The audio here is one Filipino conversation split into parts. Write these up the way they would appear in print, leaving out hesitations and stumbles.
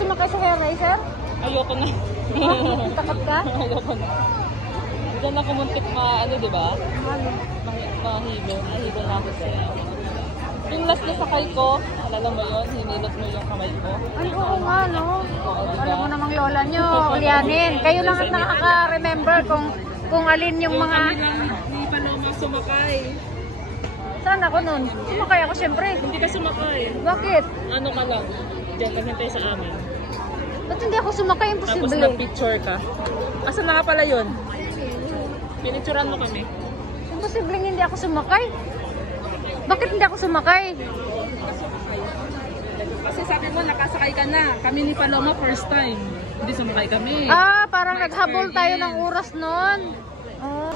sumakay sa hair racer? Ayoko na. Takot ka? Ayoko na. Diyan ako muntik ano, di ba? Mahilo. Mahilo na ako sa'yo. Yung last na sakay ko, alala mo yun, hinilot mo yung kamay ko. Ay, oo nga, no? Oo, diba? Alam mo namang lola nyo, ulyanin. Kayo lang at nakaka-remember kung alin yung mga... Hindi pa naman sumakay. Saan ako nun? Sumakay ako syempre. Hindi ka sumakay. Bakit? Ano ka lang? Diyan ka tayo sa amin. Ba't hindi ako sumakay? Tapos Imposible. nag-picture ka. Asan na nga pala yun? Pinicturean mo kami. Imposible hindi ako sumakay. Bakit hindi ako sumakay? Kasi sabi mo, nakasakay ka na. Kami ni Paloma, first time. Hindi sumakay kami. Ah, parang naghabol tayo ng oras nun. Oh.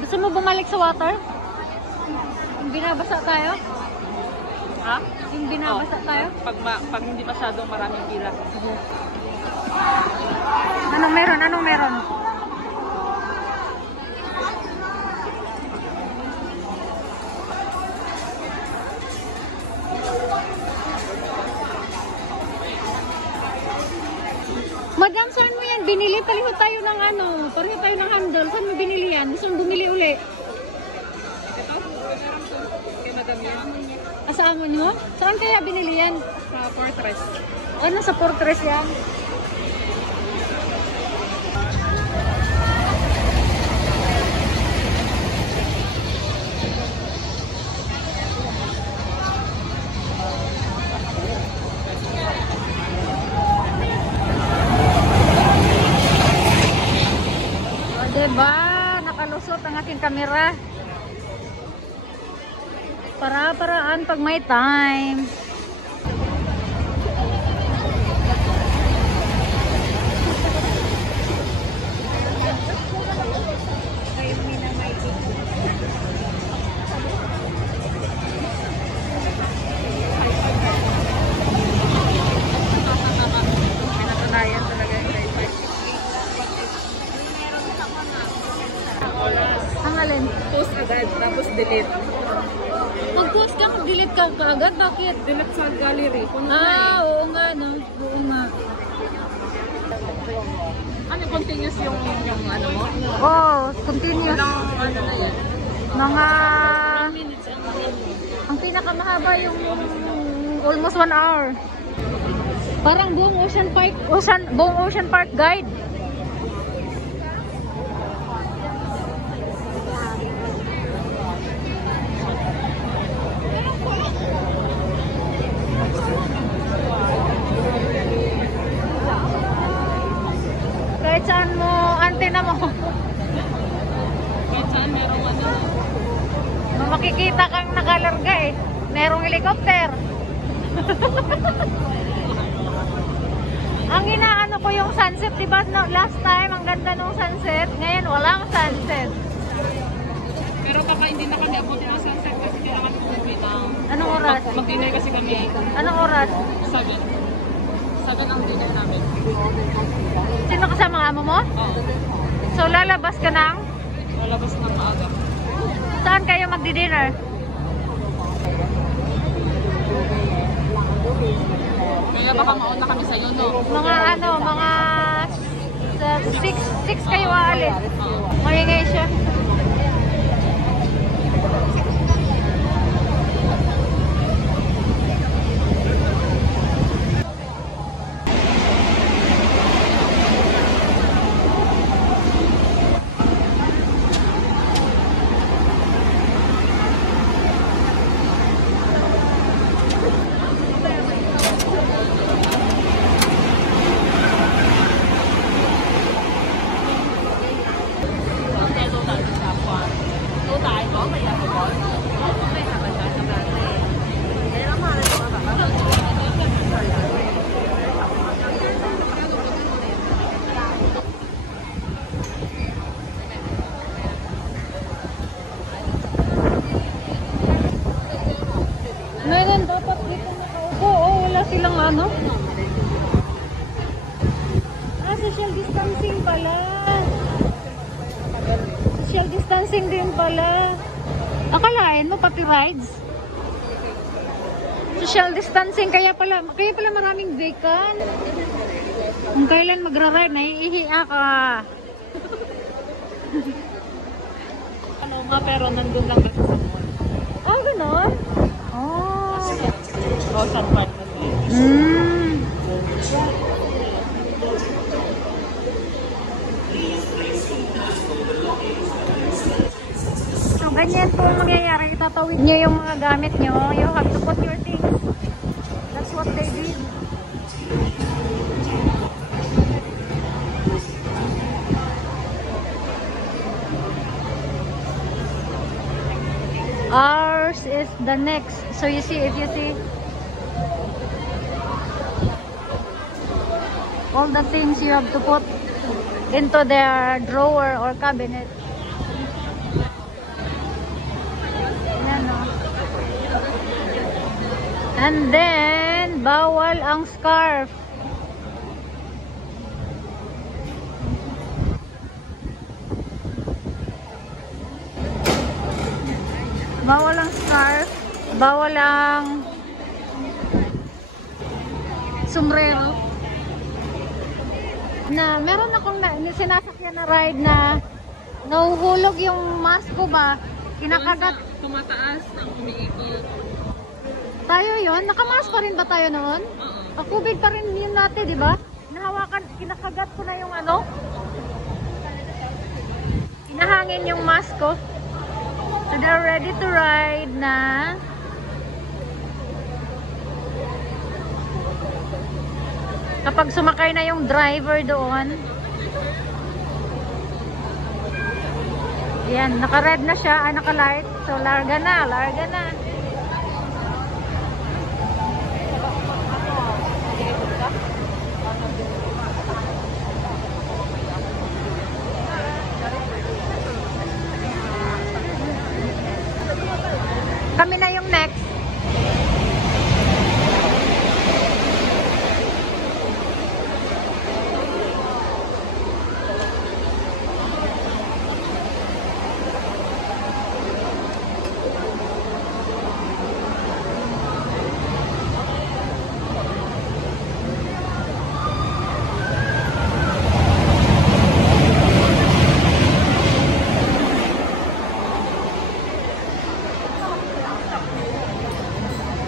Gusto mo bumalik sa water? Yung binabasa tayo? Ha? Yung binabasa tayo? Pag hindi masyadong maraming pila. Anong meron? Anong meron? Madam, saan mo yan binili? Pareho tayo ng ano, pareho tayo ng handle. Saan mo binili yan? Gusto mo bumili uli? Ito? Kay Madam yan. Saan mo? Saan kaya binili yan? Sa Fortress. Ano sa Fortress yan? Diba? Nakalusot ang aking kamera. Para-paraan pag may time. Pinatunayan talaga yung wifi. Ang alin? Post agad, tapos delete. Mag-post ka, mag-delete ka kaagad. Bakit? Delete sa gallery. Oo nga, no? Oo nga. Ano, continuous yung ano mo? Oh, continuous. Ano na yan? Mga... Minutes ang Ang pinakamahaba yung almost 1 hour. Parang buong Ocean Park guide. Kahit saan mo, antena mo. kahit saan merong ano. Makikita kang nakalarga eh. Merong helicopter. Ang inaano ko yung sunset, diba? No, last time, ang ganda ng sunset. Ngayon, walang sunset. Pero baka hindi na kami abutin ng sunset kasi kailangan umuwi na. Anong oras? Mag-dinner kasi kami. Anong oras? 7. 7 ang dinner namin. Sino kasama amo mo? Oo. So, lalabas ka ng? Lalabas ng maaga. Saan kayo magdi-dinner? Kaya baka mauna kami sa'yo, no? Mga ano, mga 6 kayo aalis. Maingay siya. social distancing pala. Social distancing din pala. Akalain mo, puppy rides? Social distancing, kaya pala maraming vacant. Kung kailan magra-ride, naiihiya ka. Ano nga, pero nandun lang kasi sa mall. Ah, ganon? Oh. Ocean Park na siya. So, ganyan po ang mangyayari. Itatawid nyo yung mga gamit nyo. You have to put your things. That's what they did. Ours is the next. So you see, if you see all the things you have to put into their drawer or cabinet. Yan, oh. And then, bawal ang scarf. Bawal ang scarf, bawal ang sombrero. Na meron akong sinasakyan na ride na nahuhulog yung mask ko ba, kinakagat. Tumataas ang umiikot. Tayo yon, nakamask pa rin ba tayo noon? COVID pa rin yun natin, di ba? Nahawakan, kinakagat ko na yung ano, hinahangin yung mask ko. So they're ready to ride na. Kapag sumakay na yung driver doon. Ayan, naka-red na siya, naka-light. So larga na, larga na. Kami na yung next.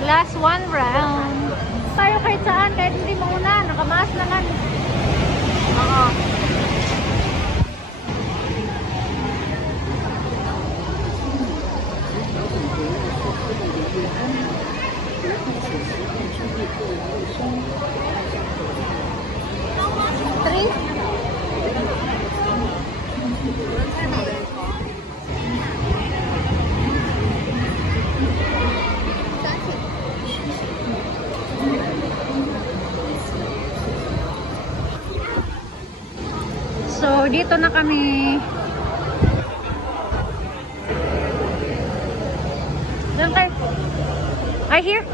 Last one round. Tayo kahit saan, kahit hindi mauna, nakamaas naman. Oo. Three. So, dito na kami. Diyan kayo. Ay, here.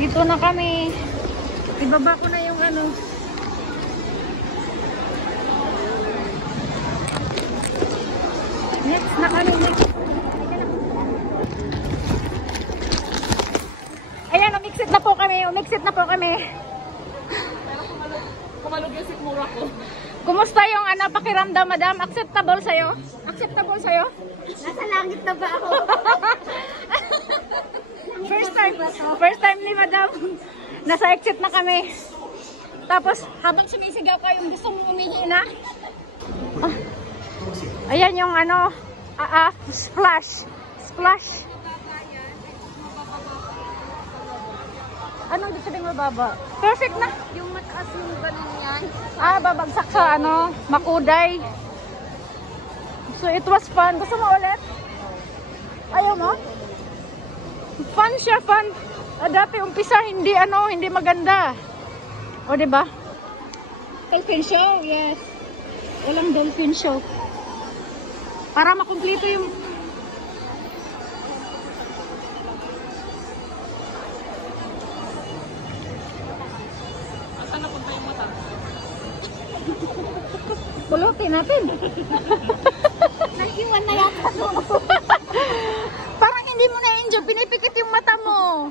Dito na kami. Ibaba ko na yung ano. Next na kami. Ayan, umiksit na po kami. Umiksit na po kami. Kumalog yung sikmura ko. Kumusta yung pakiramdam, madam? Acceptable sa'yo? Acceptable sa'yo? Nasa langit na ba ako? First time ni madam. Nasa exit na kami. Tapos, habang sumisigaw ka, yung gusto mong umihi na. Oh. Ayan yung splash. Splash. Anong gusto sabihin mababa? Perfect na. Yung mataas yung ganun yan. Babagsak sa makuday. So it was fun. Gusto mo ulit? Ayaw mo? Fun siya, fun. Dati umpisa hindi maganda. O diba? Dolphin show, yes. Walang dolphin show. Para makumpleto yung pa yung mata. Pulutin natin. Nag-iwan na yata. Parang hindi mo na-enjoy. Pinipikit yung mata mo.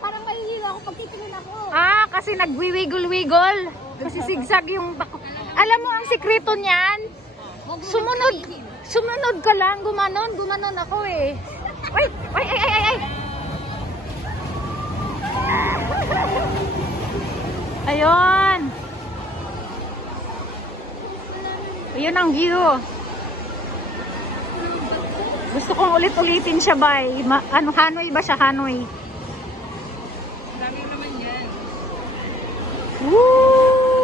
Parang mahihilo ako pag titingin ako. Ah, kasi nagwiwiggle-wiggle. Kasi sigsag yung bako. Alam mo ang sikreto niyan? Sumunod ka lang. Gumanon ako eh. Ay! Ayun. Ayun ang view. Gusto kong ulit-ulitin siya ba eh. Hanoi ba siya? Hanoi. Dami naman yan. Woo!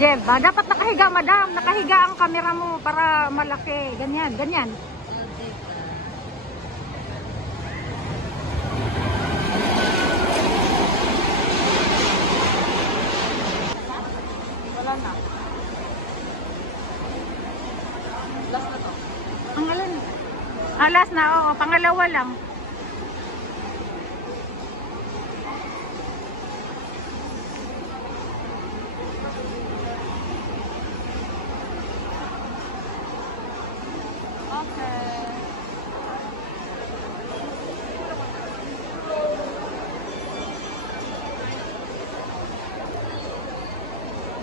Jeff, dapat nakahiga, madam. Nakahiga ang camera mo para malaki. Ganyan. Wala na. Last na to. Ang alin? Last na, oo. Pangalawa lang.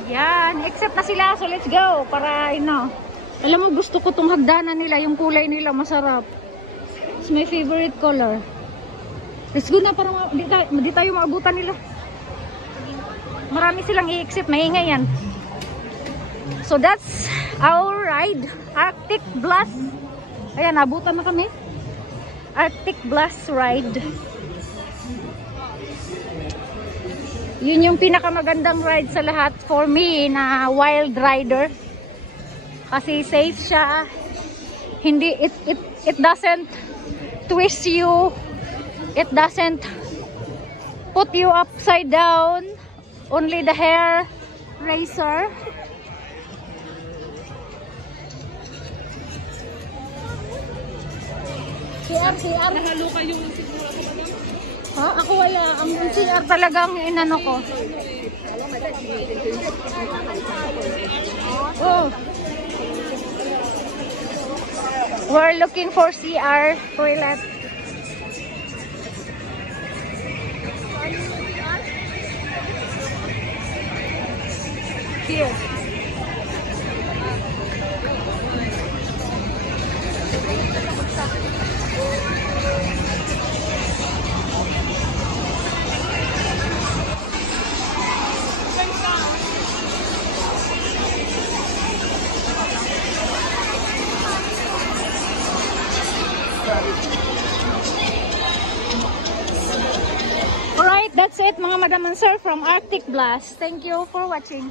Yan, except na sila. So let's go para Alam mo, gusto ko tong hagdanan nila, yung kulay nila masarap. It's my favorite color. Let's go na para di tayo maabutan nila. Marami silang i-except, maingay yan. So that's our ride, Arctic Blast. Ayan, abutan na kami. Arctic Blast ride. Yun yung pinakamagandang ride sa lahat for me na wild rider. Kasi safe siya. Hindi, it doesn't twist you. It doesn't put you upside down. Only the hair razor. CR. Nahalo kayo yung siguro ko ba? Ha? Ako wala. Ang CR talagang inano ko. Oh. We're looking for CR toilet. Here. Alright, that's it mga madam and sir from Arctic Blast. Thank you for watching.